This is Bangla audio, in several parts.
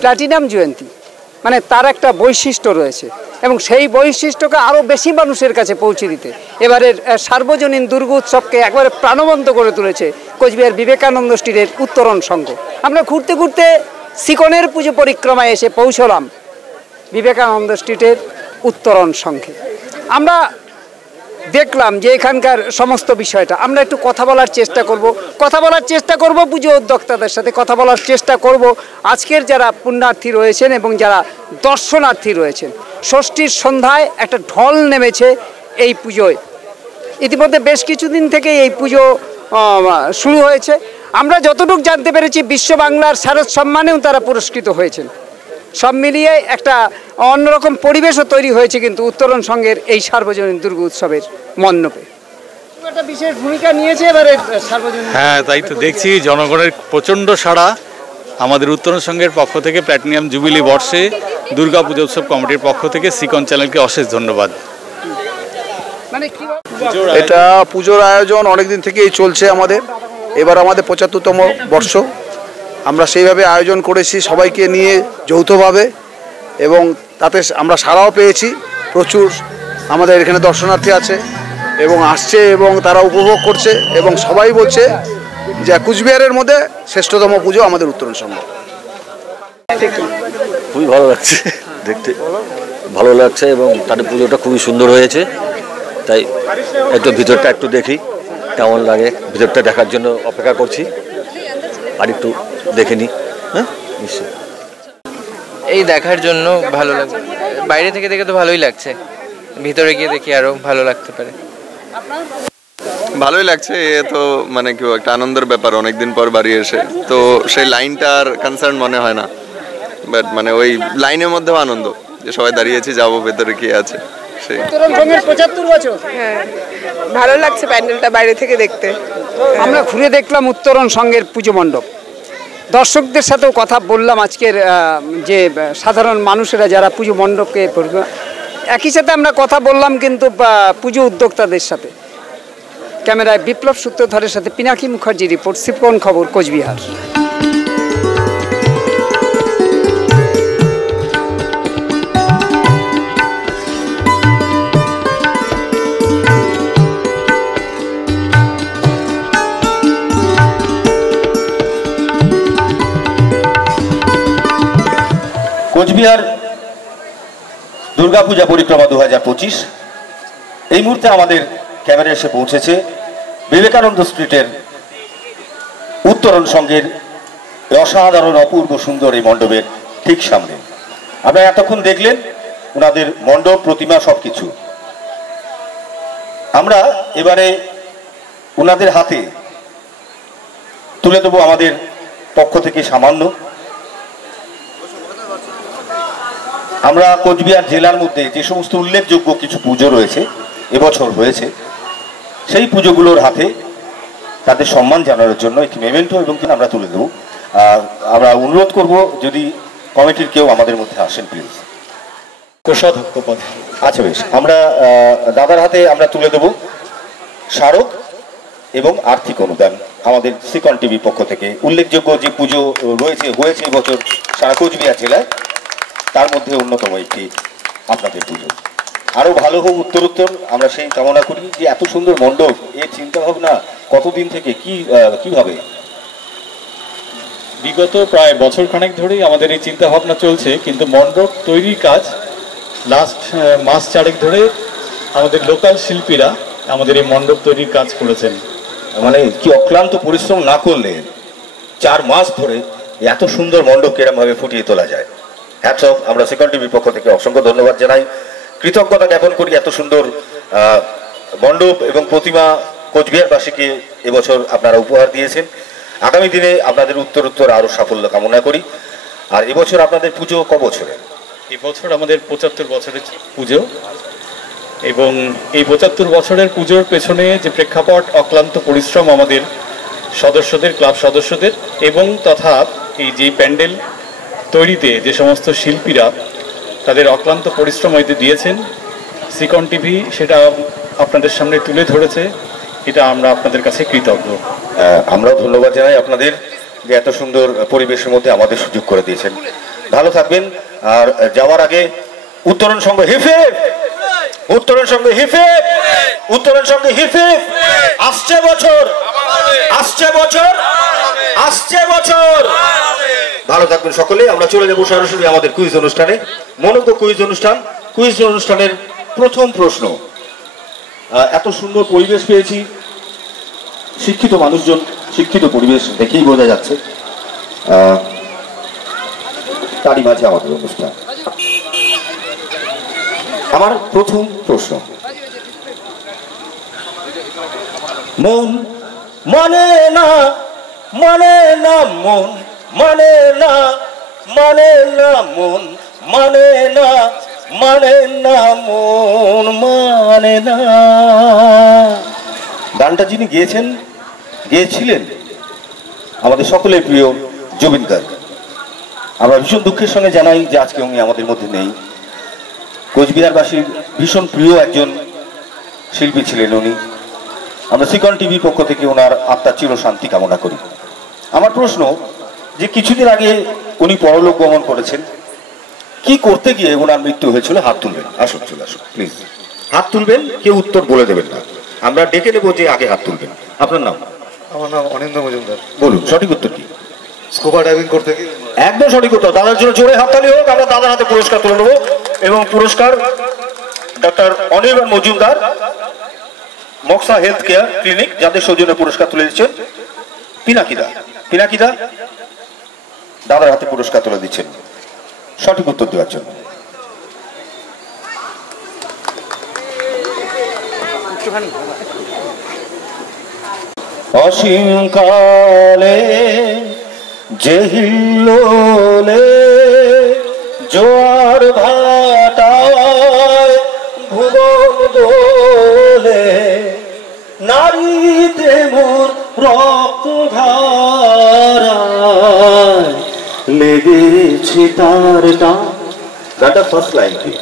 প্ল্যাটিনাম জয়ন্তী, মানে তার একটা বৈশিষ্ট্য রয়েছে এবং সেই বৈশিষ্ট্যকে আরও বেশি মানুষের কাছে পৌঁছে দিতে এবারের সার্বজনীন দুর্গোৎসবকে একবারে প্রাণবন্ত করে তুলেছে কোচবিহার বিবেকানন্দ স্ট্রিটের উত্তরণ সংঘ। আমরা ঘুরতে ঘুরতে সিকনের পুজো পরিক্রমায় এসে পৌঁছলাম বিবেকানন্দ স্ট্রিটের উত্তরণ সংঘে। আমরা দেখলাম যে এখানকার সমস্ত বিষয়টা আমরা একটু কথা বলার চেষ্টা করব পুজো উদ্যোক্তাদের সাথে কথা বলার চেষ্টা করব আজকের যারা পুণ্যার্থী রয়েছেন এবং যারা দর্শনার্থী রয়েছেন। ষষ্ঠীর সন্ধ্যায় একটা ঢল নেমেছে এই পুজোয়, ইতিমধ্যে বেশ কিছুদিন থেকে এই পুজো শুরু হয়েছে। আমরা যতটুকু জানতে পেরেছি বিশ্ব বাংলার শারদ সম্মানেও তারা পুরস্কৃত হয়েছেন। সব মিলিয়ে একটা অন্যরকম পরিবেশও তৈরি হয়েছে কিন্তু উত্তরণ সংঘের এই সার্বজনীন দুর্গা উৎসবের মণ্ডপে। একটা বিশেষ ভূমিকা নিয়েছে এবারে সার্বজনীন। হ্যাঁ, তাই তো দেখছি জনগণের প্রচণ্ড সাড়া। আমাদের উত্তরণ সংঘের পক্ষ থেকে প্ল্যাটিনাম জুবিলি বর্ষে দুর্গা পুজো উৎসব কমিটির পক্ষ থেকে সিকন চ্যানেলকে অশেষ ধন্যবাদ। মানে এটা পুজোর আয়োজন অনেকদিন থেকেই চলছে আমাদের, এবার আমাদের ৭৫তম বর্ষ। আমরা সেইভাবে আয়োজন করেছি সবাইকে নিয়ে যৌথভাবে এবং তাতে আমরা সাড়াও পেয়েছি। প্রচুর আমাদের এখানে দর্শনার্থী আছে এবং আসছে এবং তারা উপভোগ করছে এবং সবাই বলছে যে কুচবিহারের মধ্যে শ্রেষ্ঠতম পুজো আমাদের উত্তরণ সংঘ। খুবই ভালো লাগছে দেখতে, ভালো লাগছে এবং তাদের পুজোটা খুবই সুন্দর হয়েছে। তাই একটু ভিতরটা একটু দেখি কেমন লাগে, ভিতরটা দেখার জন্য অপেক্ষা করছি, আর একটু দেখে নিই। হ্যাঁ, নিশ্চয়ই এই দেখার জন্য ভালো লাগছে। বাইরে থেকে দেখে তো ভালোই লাগছে, ভিতরে গিয়ে দেখি আরো ভালো লাগতে পারে। ভালোই লাগছে, এ তো মানে কি একটা আনন্দের ব্যাপার, অনেকদিন পর বাড়ি এসে তো সেই লাইনটা আর কনসার্ন মনে হয় না, বাট মানে ওই লাইনের মধ্যেও আনন্দ যে সবাই দাঁড়িয়েছি, যাবো ভেতরে কি আছে। উত্তরণ সংঘের ৭৫ বছর। হ্যাঁ, ভালো লাগছে প্যান্ডেলটা বাইরে থেকে দেখতে। আমরা ঘুরে দেখলাম উত্তরণ সংঘের পুজো মণ্ডপ, দর্শকদের সাথেও কথা বললাম আজকের যে সাধারণ মানুষেরা যারা পুজো মণ্ডপকে, একই সাথে আমরা কথা বললাম কিন্তু পুজো উদ্যোক্তাদের সাথে। ক্যামেরায় বিপ্লব সূত্রধরের সাথে পিনাকি মুখার্জি রিপোর্ট, সিকন খবর, কোচবিহার। কোচবিহার দুর্গাপূজা পরিক্রমা 2025 এই মুহূর্তে আমাদের ক্যামেরা এসে পৌঁছেছে বিবেকানন্দ স্ট্রিটের উত্তরণ সংঘের অসাধারণ অপূর্ব সুন্দর এই মণ্ডপের ঠিক সামনে। আপনারা এতক্ষণ দেখলেন ওনাদের মণ্ডপ, প্রতিমা, সবকিছু। আমরা এবারে ওনাদের হাতে তুলে দেবো আমাদের পক্ষ থেকে সামান্য। আমরা কোচবিহার জেলার মধ্যে যে সমস্ত উল্লেখযোগ্য কিছু পুজো রয়েছে এবছর হয়েছে, সেই পুজোগুলোর হাতে তাদের সম্মান জানানোর জন্য একটি মেমেন্টো এবং আমরা তুলে দেবো। আমরা অনুরোধ করব যদি কমিটির কেউ আমাদের মধ্যে আসেন প্লিজ। কোষাধ্যক্ষ পদে। আচ্ছা, বেশ, আমরা দাদার হাতে আমরা তুলে দেবো স্মারক এবং আর্থিক অনুদান আমাদের সিকন টিভির পক্ষ থেকে। উল্লেখযোগ্য যে পুজো হয়েছে এবছর সারা কোচবিহার জেলায়, তার মধ্যে অন্যতম একটি আপনাদের পুজো। আরো ভালো হোক উত্তরোত্তর, আমরা সেই কামনা করি। যে এত সুন্দর মণ্ডপ, এর চিন্তা ভাবনা কতদিন থেকে কিভাবে? বিগত প্রায় বছর খানেক ধরেই আমাদের এই চিন্তা ভাবনা চলছে, কিন্তু মণ্ডপ তৈরির কাজ লাস্ট মাস চারেক ধরে আমাদের লোকাল শিল্পীরা আমাদের এই মণ্ডপ তৈরির কাজ করেছেন। মানে কি অক্লান্ত পরিশ্রম না করলে 4 মাস ধরে এত সুন্দর মণ্ডপকে এরকম ভাবে ফুটিয়ে তোলা যায়। Hats off. আমরা সিকন টিভির পক্ষ থেকে অসংখ্য ধন্যবাদ জানাই, কৃতজ্ঞতা জ্ঞাপন করি। এত সুন্দর মণ্ডপ এবং প্রতিমা কোচবিহারবাসীকে এবছর আপনারা উপহার দিয়েছেন। আগামী দিনে আপনাদের উত্তরোত্তর আরো সাফল্য কামনা করি। আর এবছর আপনাদের পুজো ক বছরের? এবছর আমাদের ৭৫ বছরের পুজো, এবং এই ৭৫ বছরের পুজোর পেছনে যে প্রেক্ষাপট, অক্লান্ত পরিশ্রম আমাদের সদস্যদের, ক্লাব সদস্যদের, এবং তথা এই যে প্যান্ডেল তৈরিতে যে সমস্ত শিল্পীরা তাদের অক্লান্ত পরিশ্রম হয়তো দিয়েছেন, সিকন টিভি সেটা আপনাদের সামনে তুলে ধরেছে। এটা আমরা আপনাদের কাছে কৃতজ্ঞ। আমরাও ধন্যবাদ জানাই আপনাদের যে এত সুন্দর পরিবেশের মধ্যে আমাদের সুযোগ করে দিয়েছেন। ভালো থাকবেন। আর যাওয়ার আগে উত্তরণ সংঘ হিফে, উত্তরণ সংঘ হিফে, উত্তরণ সংঘ হিফে। আসছে বছর, আসছে বছর, আসছে বছর। ভালো থাকবেন সকলে। আমরা চলে যাবো সরাসরি আমাদের কুইজ অনুষ্ঠানে। মনোজ্ঞ কুইজ অনুষ্ঠান। কুইজ অনুষ্ঠানের প্রথম প্রশ্ন। এত সুন্দর পরিবেশ পেয়েছি, শিক্ষিত মানুষজন, শিক্ষিত পরিবেশ দেখেই বোঝা যাচ্ছে। তারই মাঝে আমাদের অনুষ্ঠান। আমার প্রথম প্রশ্ন, মন মানে না, মানে না মন, মানে না, মানে না মন, মানে না, মানে না মন, মানে না। গানটা যিনি গেয়েছিলেন আমাদের সকলের প্রিয় জুবিন গার্গ। আমরা ভীষণ দুঃখের সঙ্গে জানাই যে আজকে উনি আমাদের মধ্যে নেই। কোচবিহারবাসীর ভীষণ প্রিয় একজন শিল্পী ছিলেন উনি। আমরা সিকন টিভির পক্ষ থেকে ওনার আত্মার চির শান্তি কামনা করি। আমার প্রশ্ন যে কিছুদিন আগে উনি পরলোক গমন করেছেন, কি করতে গিয়ে ওনার মৃত্যু হয়েছিল? হাত তুলবেন, আসুন চলে আসুন প্লিজ, হাত তুলবেন, কেউ উত্তর বলে দেবেন না, আমরা ডেকে নেবো যে আগে হাত তুলবেন। আপনার নাম? আমার নাম অনিন্দ মজুমদার। বলুন সঠিক উত্তর কি? স্কুবা ডাইভিং করতে গিয়ে। একদম সঠিক উত্তর। দাদার জন্য জোরে হাততালি হোক। আমরা দাদার হাতে পুরস্কার তুলে নেবো এবং পুরস্কার doctor Anirban Majumdar, Moksha health care clinic, যাদের সৌজন্যে পুরস্কার তুলে দিচ্ছেন। পিনাকিদা, পিনাকিদা দাদার হাতে পুরস্কার তুলে দিচ্ছেন সঠিক উত্তর দেওয়ার জন্য। অসীম কালে যে হিল্লোলে জোয়ার ভাটায় ভুবন দোলে, নারীতে মোর রক্ত ধারায় লেগেছে তার টান। গানটা ফার্স্ট লাইন কি?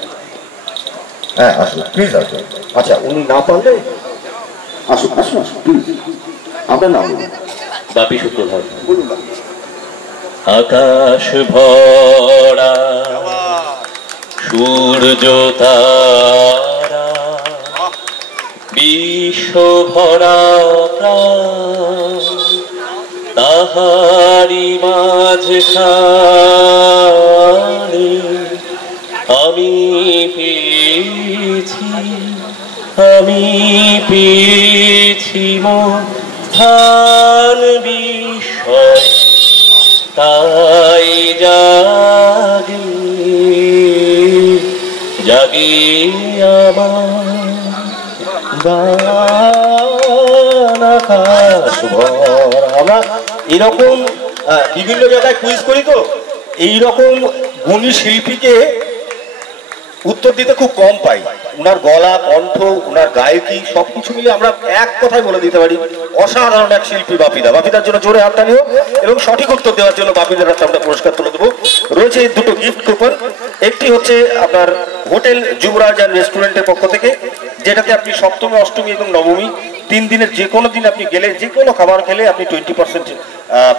হ্যাঁ আসুন প্লিজ আসুন। আচ্ছা উনি না পারলে আসুন, আসুন আসুন প্লিজ। আপনার নাম? বাপি সূত্রধর। আকাশ ভরা সূর্য তারা, বিশ্ব ভরা প্রাণ, তাহারি মাঝখানে আমি পেয়েছি, আমি পেয়েছি মোর স্থান বিষয়, তাই জাগে জাগে আমার গান আকাশ ভরা। আমরা এরকম বিভিন্ন জায়গায় কুইজ করি, তো এইরকম গুণী শিল্পীকে উত্তর দিতে খুব কম পাই। উনার গলা, কণ্ঠ, উনার গায়কি সবকিছু মিলে আমরা এক কথায় বলে দিতে পারি অসাধারণ এক শিল্পী বাপিদা। বাপিদার জন্য জোরে হাততালি হোক। এবং সঠিক উত্তর দেওয়ার জন্য বাপিদার হাতে আমরা পুরস্কার তুলে দেবো। রয়েছে দুটো গিফট কুপন। একটি হচ্ছে আপনার হোটেল যুবরাজ অ্যান্ড রেস্টুরেন্টের পক্ষ থেকে, যেটাতে আপনি সপ্তমী, অষ্টমী এবং নবমী 3 দিনের যে কোনো দিন আপনি গেলে, যে কোনো খাবার খেলে আপনি 20%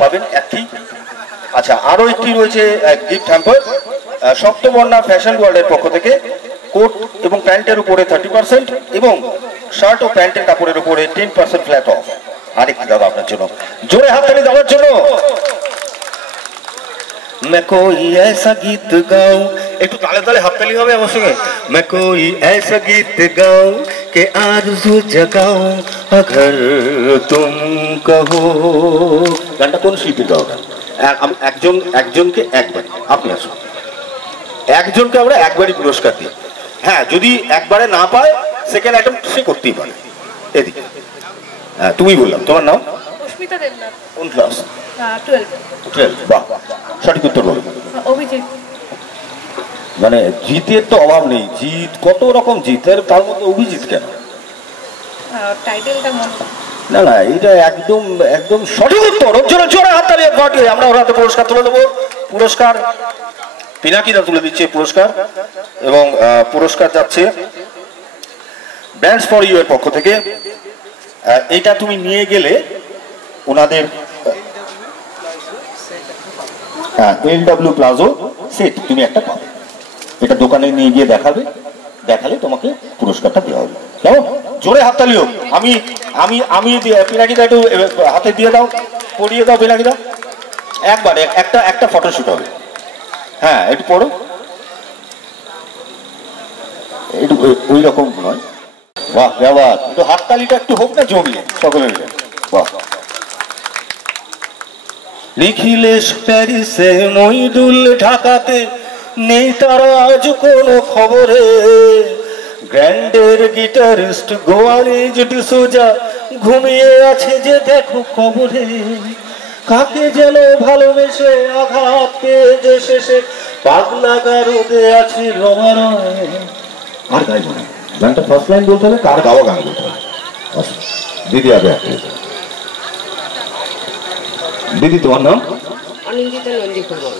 পাবেন একটি। আচ্ছা আরও একটি রয়েছে গিফট হ্যাম্পার সপ্তবর্ণা ফ্যাশন ওয়ার্ল্ডের পক্ষ থেকে, কোট এবং প্যান্টের উপরে 30% এবং শার্ট ও প্যান্টের কাপড়ের উপরে 10% ফ্ল্যাট অফ। আরেকটি দাদা আপনার জন্য, জোরে হাততালি দেওয়ার জন্য। मैं कोई ऐसा गीत गाऊं, একটু তালে তালে হাততালি হবে আমার সঙ্গে। मैं कोई ऐसा गीत गाऊं कि आरज़ू जगाऊं अगर तुम कहो। গানটা কোন শিল্পীর গাওয়া? একজনকে একবার, আপনি আসুন। একজনকে আমরা একবারই পুরস্কার দিই। হ্যাঁ যদি একবারে না পায় সেকেন্ড আইটেম সে করতেই পারে। এদিকে হ্যাঁ তুমি বললাম, তোমার নাম? অস্মিতা দেবনাথ। কোন ক্লাস? 12। বাহ, সঠিক উত্তর বলো। অভিজিৎ। মানে জিতের তো অভাব নেই, জিত কত রকম জিত, তার মধ্যে অভিজিৎ কেন? টাইটেলটা মনে না না, এটা একদম একদম সঠিক উত্তর। জোরে জোরে হাততালি ঘটে। আমরা ওর হাতে পুরস্কার তুলে দেবো। পুরস্কার পিনাকিদা তুলে দিচ্ছে পুরস্কার, এবং পুরস্কার যাচ্ছে ব্র্যান্ডস ফর ইউ এর পক্ষ থেকে। এটা তুমি নিয়ে গেলে ওনাদের LW প্লাজো সেট তুমি একটা পাবে। এটা দোকানে নিয়ে গিয়ে দেখাবে, দেখালে তোমাকে পুরস্কারটা দেওয়া হবে। কেমন? জোরে হাততালি হোক। আমি আমি আমি পিনাকিদা একটু হাতে দিয়ে দাও, পড়িয়ে দাও পিনাকিদা। একবার একটা ফটোশুট হবে। হ্যাঁ একটু পড়ো, একটু ওই রকম নয়। বাহ বাহ, একটু হাততালিটা একটু হোক না জমিয়ে সকলে মিলে। বাহ। নিখিলেশ প্যারিসে, মইদুল ঢাকাতে, নেই তার আজ কোনো খবরে। গ্র্যান্ডের গিটারিস্ট গোয়ালিজ ডিসোজা ঘুমিয়ে আছে যে দেখো কবরে। কাকে যেন ভালোবেসে আঘাত পেয়ে যে শেষে পাগলা গারদে আছে রমারয়। আর গাইবো না, গানটা ফার্স্ট লাইন বলতে হবে, কার গাওয়া গান বলতে হবে। দিদি আগে দিদি, তোমার নাম? অনিন্দিতা নন্দী ফুলবল।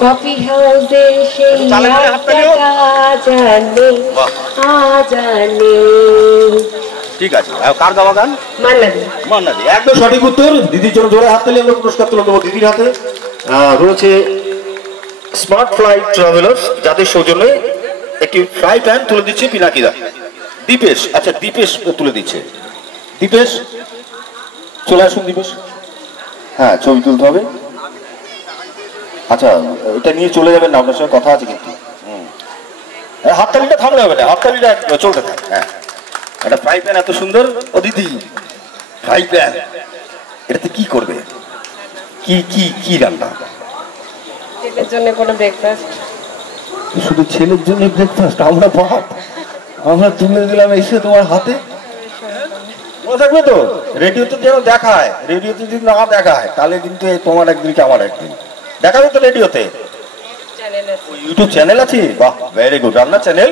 কফি হাউসে সেই ঠিক আছে। কার গাওয়া গান? মান্নাদি। মান্নাদি, একদম সঠিক উত্তর। দিদির জন্য জোরে হাত তালি আমরা পুরস্কার তুলে দেবো। দিদির হাতে রয়েছে স্মার্ট ফ্লাইট ট্রাভেলার্স, যাদের সৌজন্যে একটি ফ্রাই প্যান তুলে দিচ্ছে পিনাকিদা। দীপেশ, আচ্ছা দীপেশ তুলে দিচ্ছে। দীপেশ চলে আসুন। দীপেশ, হ্যাঁ ছবি তুলতে হবে। আচ্ছা এটা নিয়ে চলে যাবেন না, আপনার সঙ্গে কথা আছে কিন্তু। হাততালিটা থামলে হবে না, হাততালিটা চলতে থাকে। হ্যাঁ, একটা ফ্রাই প্যান এত সুন্দর। ও দিদি, ফ্রাই প্যান এটাতে কি করবে? কি কি কি রান্না? ছেলের জন্য কোনো ব্রেকফাস্ট। শুধু ছেলের জন্য ব্রেকফাস্ট? আমরা বাপ, আমরা তুলে দিলাম এসে তোমার হাতে। মনে থাকবে তো? রেডিওতে যেন দেখায়, রেডিওতে যদি না দেখায় তাহলে কিন্তু তোমার একদিন কি আমার একদিন দেখাবে তো রেডিওতে। ইউটিউব চ্যানেল আছে? বাহ, ভেরি গুড। রান্নার চ্যানেল?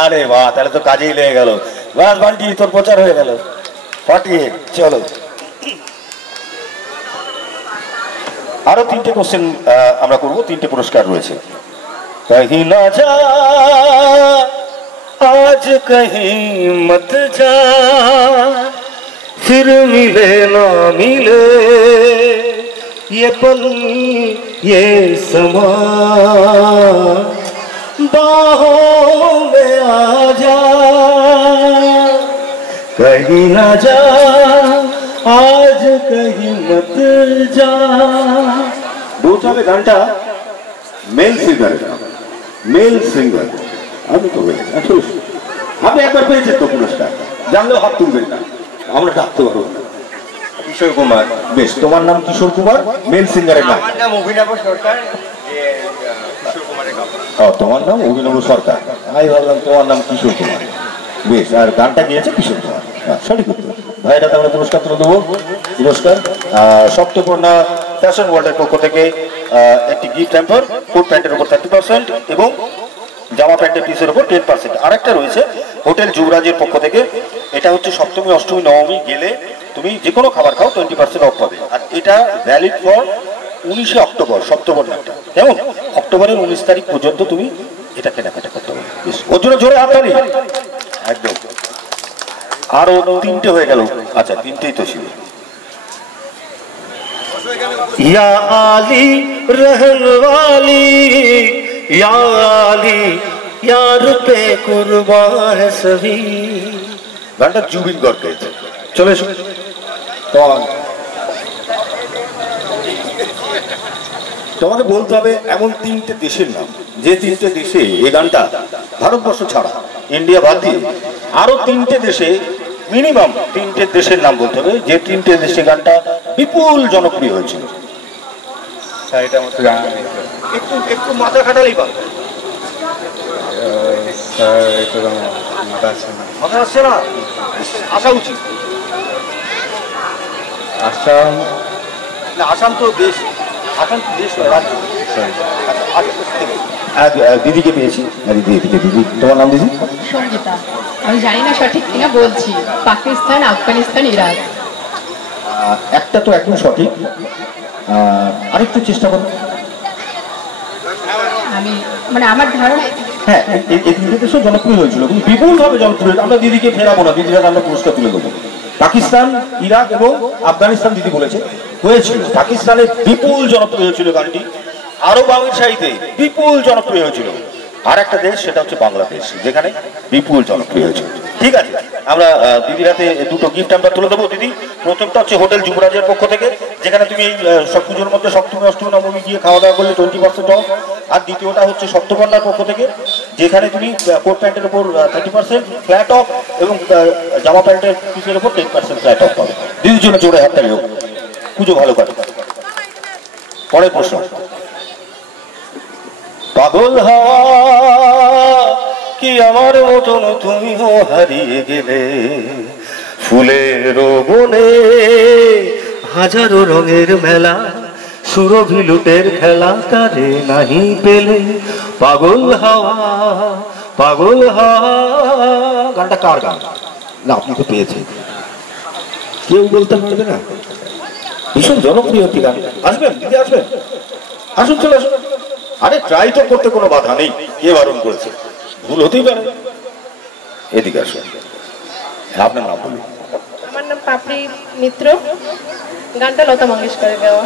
আরে বাহ, তাহলে তো কাজেই লেগে গেল। বাস বান্টি, তোর প্রচার হয়ে গেল। পাঠিয়ে চলো। আরো 3টে কোশ্চেন আমরা করবো, 3টে পুরস্কার রয়েছে। कहीं ना जा आज कहीं मत जा, फिर मिले ना मिले ये पल ये समा, बाहों में आ जा, कहीं ना जा आज कहीं मत जा। বলতে হবে গানটা মেল সিঙ্গার, মেল সিঙ্গার। আমি তো আপনি একবার পেয়েছেন তো পুরস্কার, জানলেও হাত তুলবেন না, আমরা ডাকতে পারবো না। কিশোর কুমার, বেশ, তোমার নাম কিশোর কুমার, মেল সিঙ্গারের নাম? আমার নাম অভিনব সরকার। তোমার নাম অভিনব সরকার, আমি ভাবলাম তোমার নাম কিশোর কুমার। বেশ, আর গানটা গিয়েছে কিশোর কুমার। সঠিক উত্তর। ভাইরা আমরা পুরস্কার তুলে দেবো। পুরস্কার সপ্তপর্ণা ফ্যাশন ওয়ার্ল্ডের পক্ষ থেকে একটি গিফট হ্যাম্পার, ফুড প্যান্টের উপর 30% এবং জামা প্যান্টের পিসের উপর 10%। আরেকটা রয়েছে হোটেল যুবরাজের পক্ষ থেকে। এটা হচ্ছে সপ্তমী, অষ্টমী, নবমী গেলে তুমি যে কোনো খাবার খাও 20% অফ পাবে। আর এটা ভ্যালিড ফর 19শে অক্টোবর, সপ্তপর্ণাটা। কেমন? অক্টোবরের 19 তারিখ পর্যন্ত তুমি এটা কেনাকাটা করতে হবে। ওর জন্য জোরে হাততালি। একদম। আরো 3টে হয়ে গেল। আচ্ছা 3টেই তো ছিল। या आली रहन वाली, या आली यार पे कुर्बान है सभी। গানটা জুবিন গর্গ গেয়েছে। চলে এসো। তোমাকে বলতে হবে এমন 3টে দেশের নাম, যে 3টে দেশে এই গানটা, ভারতবর্ষ ছাড়া, ইন্ডিয়া বাদ দিয়ে আরো 3টে দেশে, মিনিমাম 3টে দেশের নাম বলতে হবে, যে 3টে দেশে গানটা বিপুল জনপ্রিয় হয়েছিল। একটু একটু মাথা খাটালেই পারবে। মাথা আসছে না, আসা উচিত। আসাম না, আসাম তো দেশ, আসাম তো দেশ নয়, রাজ্য। দিদিকে পেয়েছি। দিদি, তোমার নাম দিদি? সঙ্গীতা। আমি জানি না সঠিক কিনা, বলছি পাকিস্তান, আফগানিস্তান, ইরাক। একটা তো একদম সঠিক, আরেকটু চেষ্টা করো। আমি মানে আমার ধারণা, হ্যাঁ, এই 3টে দেশও জনপ্রিয় হয়েছিল, কিন্তু বিপুলভাবে জনপ্রিয়। আমরা দিদিকে ফেরাবো না, দিদিরা আমরা পুরস্কার তুলে দেবো। পাকিস্তান, ইরাক এবং আফগানিস্তান দিদি বলেছে হয়েছিল। পাকিস্তানে বিপুল জনপ্রিয় হয়েছিল গানটি। আরব আমিরশাহীতে বিপুল জনপ্রিয় হয়েছিল। আর একটা দেশ, সেটা হচ্ছে বাংলাদেশ, যেখানে বিপুল জনপ্রিয় হয়েছিল। ঠিক আছে, আমরা দিদির হাতে দুটো গিফট আমরা তুলে দেবো। দিদি, প্রথমটা হচ্ছে হোটেল যুবরাজের পক্ষ থেকে, যেখানে তুমি এই সব পুজোর মধ্যে সপ্তমী অষ্টমী নবমী গিয়ে খাওয়া দাওয়া করলে 20% অফ। আর দ্বিতীয়টা হচ্ছে সপ্তকন্যার পক্ষ থেকে, যেখানে তুমি কোট প্যান্টের উপর 30% ফ্ল্যাট অফ এবং জামা প্যান্টের পিসের উপর 10% ফ্ল্যাট অফ পাবে। দিদির জন্য জোরে হাততালি হোক, পুজো ভালো কাটে। পরের প্রশ্ন, পাগল হওয়া কি আমার মতন তুমিও হারিয়ে গেলে, ফুলের বনে হাজারো রঙের মেলা, সুরভি লুটের খেলা তারে নাহি পেলে, পাগল হওয়া পাগল হওয়া। গানটা কার গান? না, আপনি তো পেয়েছেন, কেউ বলতে পারবে না। ভীষণ জনপ্রিয় একটি গান। আসবেন দিদি, আসবেন, আসুন, চলে আসুন। আরে ট্রাই তো করতে কোনো বাধা নেই, কে বারণ করেছে? ভুল হতেই পারে। এদিকে আসুন, আপনার নাম বলুন। আমার নাম পাপড়ি মিত্র, গানটা লতা মঙ্গেশকরের গাওয়া।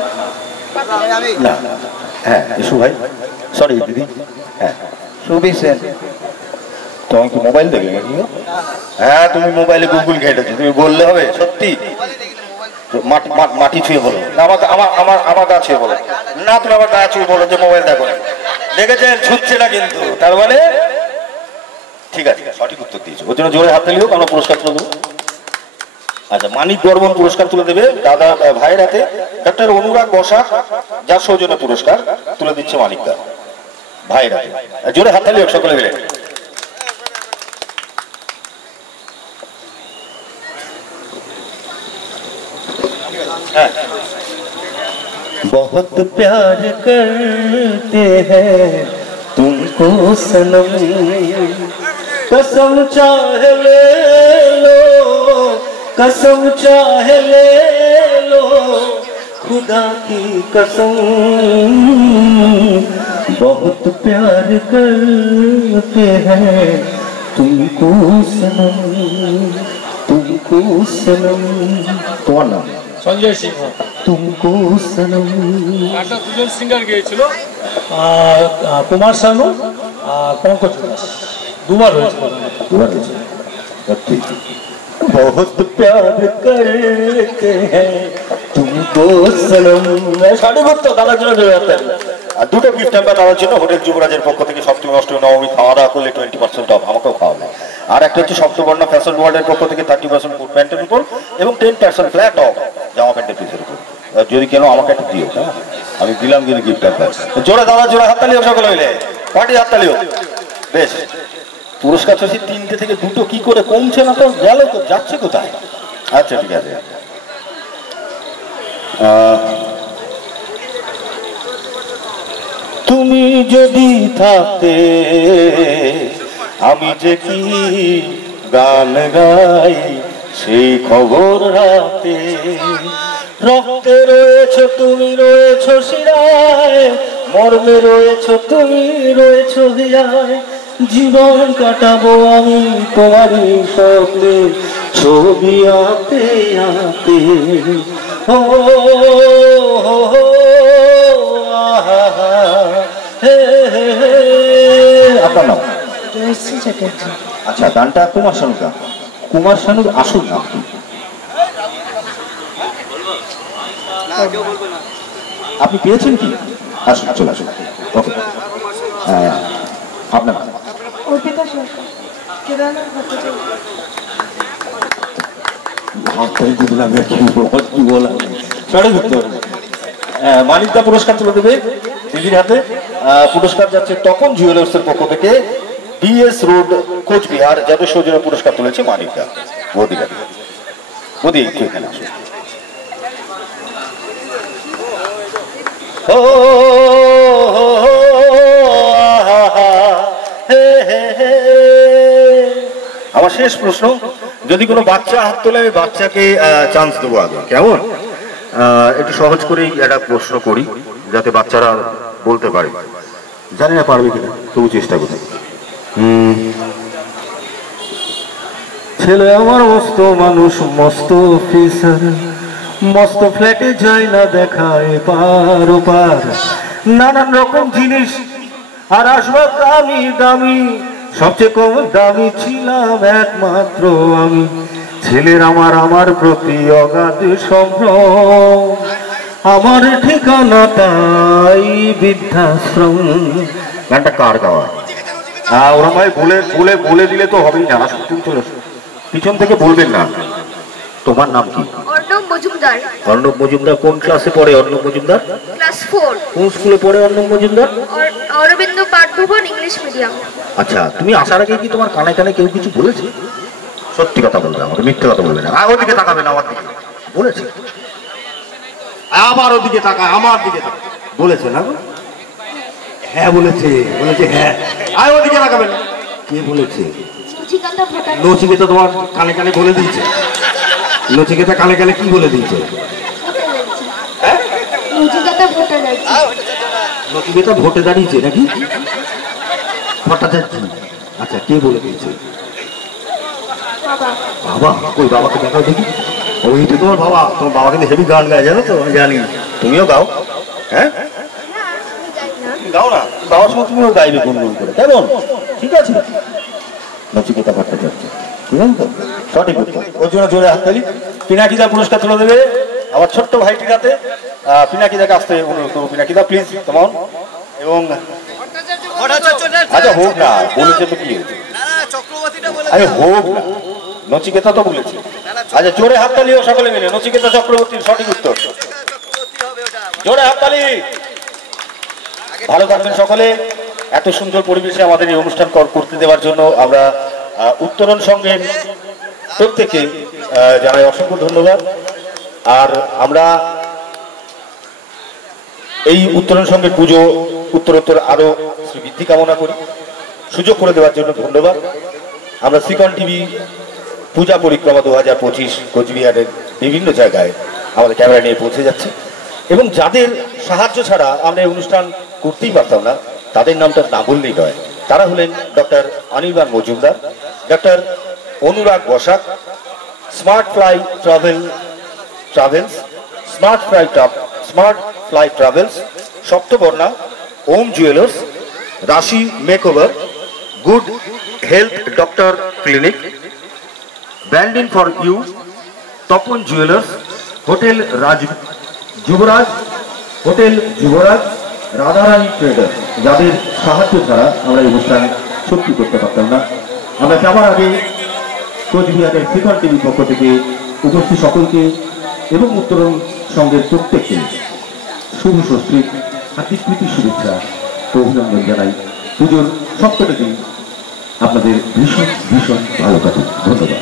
না, হ্যাঁ এসো ভাই, সরি দিদি। হ্যাঁ সুবি সেন, তোমার কি মোবাইল দেখে নাকি? হ্যাঁ, তুমি মোবাইলে গুগল ঘেটেছো, তুমি বললে হবে সত্যি? মাটি ছুঁয়ে বলো না, আমার গা ছুঁয়ে বলো না, তুমি আমার গা ছুঁয়ে বলো যে মোবাইল দেখো। দেখেছেন, ছুটছে না কিন্তু, তার মানে ঠিক আছে, সঠিক উত্তর দিয়েছে। ওর জন্য জোরে হাততালি হোক, আমরা পুরস্কার তুলে দেবো। আচ্ছা, মানিক বর্মন পুরস্কার তুলে দেবে দাদা ভাইয়ের হাতে। ডক্টর অনুরাগ বসাক, যার সৌজন্য পুরস্কার তুলে দিচ্ছে মানিক দা ভাইয়ের হাতে। জোরে হাততালি হোক সকলে মিলে। হ্যাঁ, बहुत प्यार करते हैं तुमको सनम, कसम चाहे ले लो, कसम चाहे ले लो, खुदा की कसम, बहुत प्यार करते हैं तुमको सनम, तुमको सनम। তোমার নাম? সঞ্জয় সিংহ। तुमको सनम। একটা দুজন সিঙ্গার গিয়েছিল, কুমার শানু আর পঙ্কজ দাস, দুবার হয়েছিল। बहुत प्यार करते हैं तुमको सनम। সঠিক উত্তর, দাদার জন্য জোরে হাততালি। আর দুটো গিফট আমরা দাদার জন্য হোটেল যুবরাজের পক্ষ থেকে, সপ্তমী অষ্টমী নবমী খাওয়া দাওয়া করলে 20% অফ, আমাকেও খাওয়া দাওয়া। আর একটা হচ্ছে সপ্তবর্ণ ফ্যাশন ওয়ার্ল্ডের পক্ষ থেকে 30% কোট প্যান্টের উপর এবং 10% ফ্ল্যাট অফ জামা প্যান্টের পিসের উপর। যদি কেন আমাকে একটা দিও, হ্যাঁ আমি দিলাম কিন্তু গিফট। জোরে দাদা, জোরে হাততালি হোক সকলে মিলে, পার্টি হাততালি হোক। বেশ, পুরস্কার চাচ্ছি 3টে থেকে 2টো কি করে কমছে না তো, গেল তো, যাচ্ছে কোথায়? আচ্ছা ঠিক আছে, তুমি যদি থাকতে আমি যে কি গান গাই, সেই খবর রাতে, রক্তে রয়েছো তুমি, রয়েছো শিরায়, মর্মে রয়েছো তুমি, রয়েছো হিয়ায়, জীবন কাটাবো আমি তোমারই স্বপ্নে, ছবি আঁতে আঁতে। ও আপনার নাম? আচ্ছা, গানটা কুমার শানুর গান। কুমার শানুর আসল নাম কি? আপনি পেয়েছেন কি? আসুন, চলে আসুন। ওকে, আপনার নাম? অর্পিতা সরকার, কেদারনাথ ভট্টাচার্য। মানিকদা পুরস্কার তুলে দেবে দিদির হাতে। পুরস্কার যাচ্ছে তপন জুয়েলার্স এর পক্ষ থেকে, বিএস রোড, কোচবিহার, যাদের সৌজন্য পুরস্কার তুলেছে মানিকদা। মোদিকা, মোদি একটু এখানে আসুন। আমার শেষ প্রশ্ন, যদি কোনো বাচ্চা হাত তোলে আমি বাচ্চাকে চান্স দেবো আগে, কেমন? একটু সহজ করেই একটা প্রশ্ন করি যাতে বাচ্চারা বলতে পারে। জানি না পারবে কিনা, তবু চেষ্টা করি। ছেলে আমার মস্ত মানুষ, মস্ত অফিসার, মস্ত ফ্ল্যাটে যায় না দেখায় পার ওপার, নানান রকম জিনিস আর আসবাব দামি দামি, সবচেয়ে কম দামি ছিলাম একমাত্র আমি। ছেলের আমার প্রতি অগাধ সম্ভ্রম, আমার ঠিকানা তাই বৃদ্ধাশ্রম। গানটা কার গাওয়া? ওরা ভাই বলে দিলে তো হবেই না, তুমি চলে পিছন থেকে বলবেন না। তোমার নাম কি? অর্ণব মজুমদার। অর্ণব মজুমদার কোন ক্লাসে পড়ে অর্ণব মজুমদার? ক্লাস 4। কোন স্কুলে পড়ে অর্ণব মজুমদার? Aurobindo Pathabhavan English medium. আচ্ছা, তুমি আসার আগে কি তোমার কানে কানে কেউ কিছু বলেছে? সত্যি কথা বলবে, আমাকে মিথ্যে কথা বলবে না। ওদিকে তাকাবে না, আমার দিকে বলেছে। আবার ওদিকে তাকায়, আমার দিকে বলেছে না? হ্যাঁ বলেছে, বলেছে হ্যাঁ। আয় ওদিকে তাকাবে না। কে বলেছে? নচিকেতা তোমার কানে কানে বলে দিয়েছে। নচিকেতা কানে কানে কি বলে দিয়েছে? নচিকেতা ভোটে দাঁড়িয়েছে নাকি? ভট্টাচার্য। আচ্ছা, কে বলে দিয়েছে? বাবা। ওই বাবাকে দেখাও দেখি। ওই তো তোমার বাবা। তোমার বাবা কিন্তু হেভি গান গায়, জানো তো? আমি জানি। তুমিও গাও? হ্যাঁ, গাও না? বাবার সঙ্গে তুমিও গাইবে গুনগুন করে, কেমন? ঠিক আছে। নচিকেতা ভট্টাচার্য, ঠিক আছে তো? সঠিক উত্তর। ওর জন্য জোরে হাততালি। পিনাকিদা পুরস্কার তুলে দেবে আমার ছোট্ট ভাইটির হাতে। পিনাকিদাকে আসতে অনুরোধ করবো। পিনাকিদা প্লিজ কেমন? এবং আচ্ছা হোক না, বলেছে তো কি আরে হোক না, নচিকেতা তো বলেছে। আচ্ছা জোরে হাততালিও সকলে মিলে। নচিকেতা চক্রবর্তীর সঠিক উত্তর। জোরে হাততালি। ভালো থাকবেন সকলে। এত সুন্দর পরিবেশে আমাদের এই অনুষ্ঠান করতে দেওয়ার জন্য আমরা উত্তরণ সঙ্গে প্রত্যেকে জানাই অসংখ্য ধন্যবাদ। আর আমরা এই উত্তরণ সঙ্গে পুজো উত্তরোত্তর আরো বৃদ্ধি কামনা করি। সুযোগ করে দেওয়ার জন্য ধন্যবাদ। আমরা সিকন টিভি পূজা পরিক্রমা 2025 কোচবিহারের বিভিন্ন জায়গায় আমাদের ক্যামেরা নিয়ে পৌঁছে যাচ্ছে, এবং যাদের সাহায্য ছাড়া আমরা এই অনুষ্ঠান করতেই পারতাম না, তাদের নামটা না বললেই নয়। তারা হলেন doctor Anirban Majumdar, doctor Anurag Basak, smart fly travels, smart fly travels, Saptabarna, Om jewellers, Rashi makeover, good health doctor clinic, branding for you, Tapan jewellers, hotel Yuvraj, Radharani traders, যাদের সাহায্য ছাড়া আমরা এই অনুষ্ঠান সত্যি করতে পারতাম না। আমরা যাওয়ার আগে কোচবিহারের সিকন টিভির পক্ষ থেকে উপস্থিত সকলকে এবং উত্তরণ সংঘের প্রত্যেককে শুভ ষষ্ঠীর হার্দিক প্রীতি শুভেচ্ছা ও অভিনন্দন জানাই। পুজোর সপ্তটা দিন আপনাদের ভীষণ ভীষণ ভালো কাটুক। ধন্যবাদ।